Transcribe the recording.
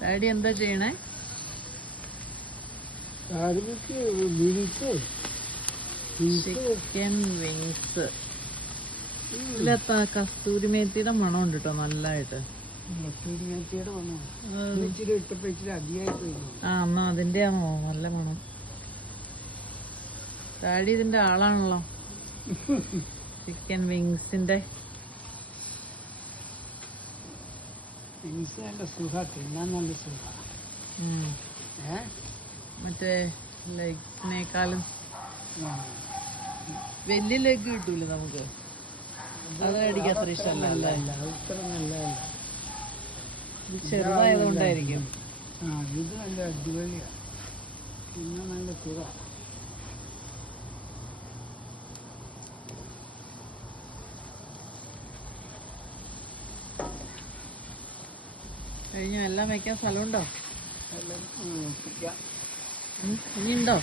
Daddy എന്താ ചെയ്യണേ? Chicken wings. ഇതിലെത്താ കസ്തൂരി മേത്തിയുടെ മണം ഉണ്ട് കേട്ടോ നല്ലതായിട്ട്. എന്നാ അതിന്റെ ആണോ നല്ല മണം? ഡാഡി ഇതിന്റെ ആളാണല്ലോ. ചിക്കൻ വിങ്സിന്റെ നല്ല സുഖ, തിന്നാൻ നല്ല സുഖ. മറ്റേ ലെഗിനേക്കാളും വലിയ ലെഗ് കിട്ടൂല നമുക്ക്. അത് ഡാഡിക്ക് അത്ര ഇഷ്ടമല്ല. ചെറുതായതുകൊണ്ടായിരിക്കും. ഇത് നല്ല അടിപൊളിയാണ്, തിന്നാൻ നല്ല സുഖ. കഴിഞ്ഞ എല്ലാം വെക്കാൻ സ്ഥലമുണ്ടോ? ഇനിയുണ്ടോ?